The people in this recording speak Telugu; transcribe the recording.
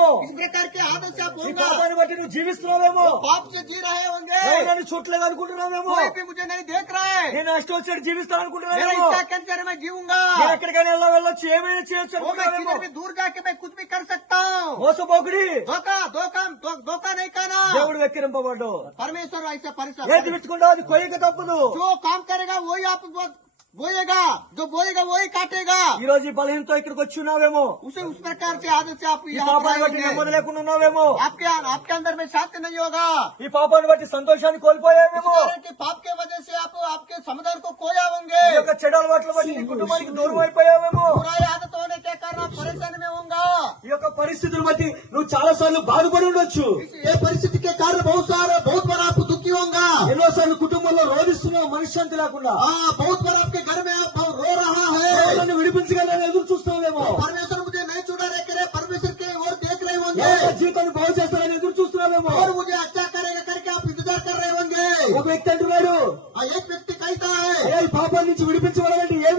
జీవిస్తున్నావేమో, इस प्रकार के आदत से आप ఈ होगा, పాపాన్ని బట్టి నువ్వు జీవిస్తున్నావేమో, पाप से जी रहे होंगे, నన్ను చూడలేదు అనుకుంటున్నావేమో, कोई भी मुझे नहीं देख रहा है, నేను అష్టం వచ్చినట్టు జీవిస్తాను मेरा అనుకుంటున్నావేమో, इच्छा के अनुसार मैं जीऊंगा, నేను ఎక్కడికైనా వెళ్ళొచ్చు, ఏమైనా చేయొచ్చు वो मैं అనుకుంటున్నావేమో. किधर भी दूर जाके मैं कुछ भी कर सकता हूँ. మోసపోకుడి, धोखा नहीं करना. దేవుడు వెక్కిరింపబడ్డు. परमेश्वर ऐसा ఏది परिश्रम విత్తుకుంటావు అది కొయ్యక తప్పదు. जो काम करेगा वही आप बोएगा, जो बोएगा वही काटेगा. ఈ రోజు ఈ బలహీనతో ఇక్కడికి వచ్చి ఉన్నావేమో, उसे उस प्रकार से आदत से आप ఈ यहाँ पर పాపాన్ని బట్టి आएंगे. నెమ్మది లేకుండా ఉన్నావేమో, आपके अंदर में शांति नहीं होगा. ఈ పాపాన్ని బట్టి సంతోషాన్ని కోల్పోయావేమో, इस कारण के पाप के वजह से आप आपके समाधान को खोया होंगे. ఈ యొక్క చెడు అలవాట్ల బట్టి నీ కుటుంబానికి దూరం అయిపోయావేమో, बुराई आदत होने के कारण आप परेशानी में होगा. ఈ యొక్క పరిస్థితులు బట్టి నువ్వు చాలా సార్లు బాధపడి ఉండొచ్చు, ये परिस्थिति के कारण बहुत बार आप दुखी होगा. ఎన్నోసార్లు కుటుంబంలో రోధిస్తున్నావు మనశ్శాంతి లేకుండా, बहुत बार आपके घर में आप रो रहा है. నన్ను విడిపించగలని ఎదురు చూస్తున్నావేమో, परमेश्वर मुझे नहीं छुड़ा रहे, परमेश्वर के ओर देख रहे होंगे నా జీవితాన్ని బాగు చేస్తానని ఎదురు చూస్తున్నావేమో. और मुझे अच्छा करेगा करके आप इंतजार कर रहे होंगे. ఒక వ్యక్తి అంటున్నాడు, एक व्यक्ति कहता है ఏ ఈ పాపాల నుంచి విడిపించబడాలంటే ఏం